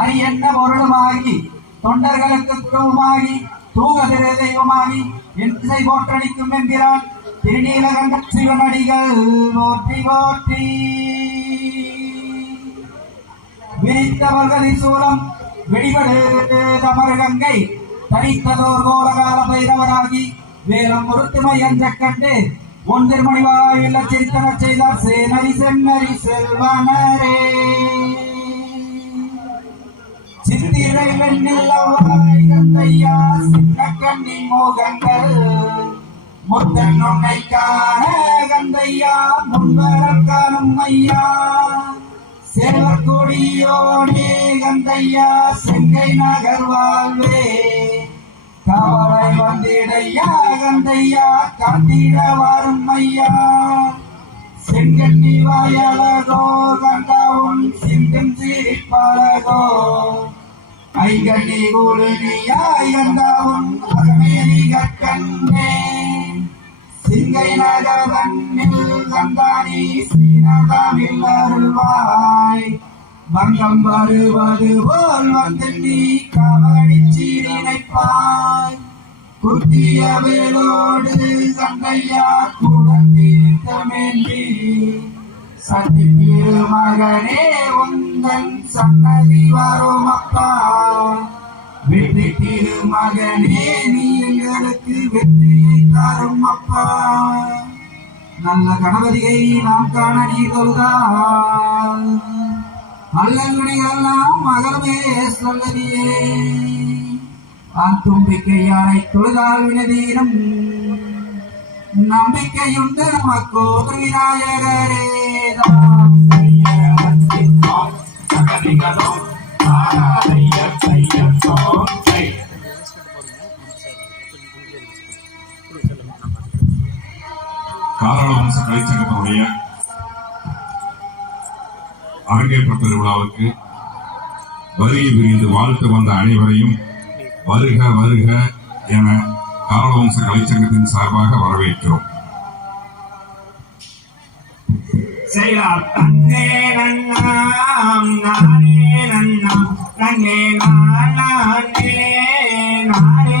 அது என்ன பொருளுமாகி தொண்டர்களுக்கு குருவுமாகி தூக தெய்வமாகி என் திசை போற்றடிக்கும் என்கிறான் திருநீலகண்ட சிவனடிகள். போற்றி போற்றி. விரித்தவர்களின் சூலம் வெடிபடு தமருகங்கை தனித்ததோர் கோலகால பைரவராகி வேலம் ஒருத்துமை என்ற கண்டு ஒன்றிருமணிவாயில் சிரித்தன செய்தார் சேனரி சென்னரி செல்வனரே. சித்திரை வெண்ணில் அவ்வாய் சின்ன கண்ணி மோகங்கள். முத்தன் உன்னை காண கந்தையா முன்வரம் காணும் ஐயா. செல்வக்கொடியோனே கந்தையா செங்கை நகர் வாழ்வே. கவலை வந்திடையா கந்தையா காத்திட வரும் ஐயா. செங்கண்ணி வாயலகோ கண்டா உன் சிந்தும் சிரிப்பழகோ. ஐகண்ணி கூடுனியாய் வந்தாவும் உன் அகமேரி சிங்கை நகரன்னில் கந்தானி சீனதாமில் அருள்வாய் பங்கம் வருவது போல் வந்து நீ கவடி சீரினைப்பாய் குத்திய வேலோடு கண்டையா குடத்தீர்த்தமேந்தி சத்தி திருமகனே உந்தன் சன்னதி வரும் அப்பா வெற்றி திருமகனே நீ எங்களுக்கு வெற்றியை தரும் அப்பா நல்ல கணபதியை நாம் காண நீ தொழுதால் அல்லங்குடிகளெல்லாம் மகளமே சொல்லதியே ஆண் தும்பிக்கை யானை தொழுதால் வினதீனம் நம்பிக்கையுண்டு நமக்கோ விநாயகரே. காரணவம்ச கலைச்சங்கத்தினுடைய அரங்கேற்ற திருவிழாவுக்கு வருகை புரிந்து வாழ்த்து வந்த அனைவரையும் வருக வருக என காரணவம்ச கலைச்சங்கத்தின் சார்பாக வரவேற்கிறோம். செயலார் தன்னே நானே நானே நானே